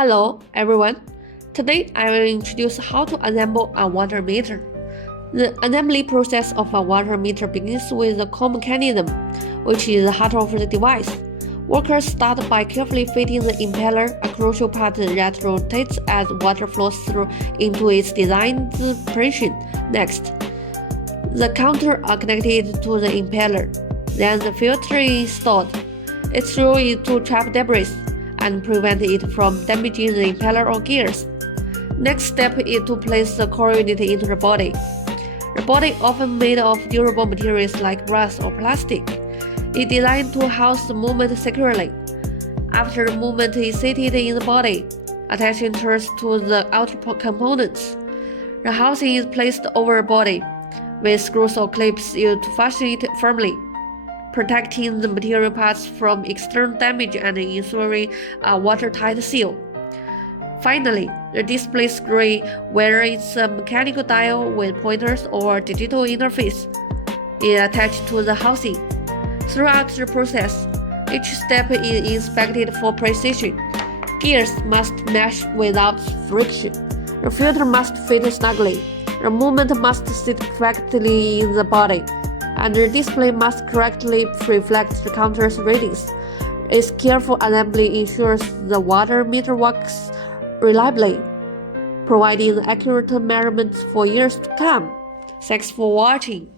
Hello everyone. Today I will introduce how to assemble a water meter. The assembly process of a water meter begins with the core mechanism, which is the heart of the device. Workers start by carefully fitting the impeller, a crucial part that rotates as water flows through into its designed position. Next, the counter are connected to the impeller. Then the filter is installed. Its role is to trap debris and prevent it from damaging the impeller or gears. Next step is to place the core unit into the body. The body, often made of durable materials like brass or plastic, is designed to house the movement securely. After the movement is seated in the body, attention turns to the outer components. The housing is placed over the body, with screws or clips used to fasten it firmly, protecting the material parts from external damage and ensuring a watertight seal. Finally, the display screen, whether it's a mechanical dial with pointers or digital interface, is attached to the housing. Throughout the process, each step is inspected for precision. Gears must mesh without friction. The filter must fit snugly. The movement must sit perfectly in the body, and the display must correctly reflect the counter's readings. Its careful assembly ensures the water meter works reliably, providing accurate measurements for years to come. Thanks for watching.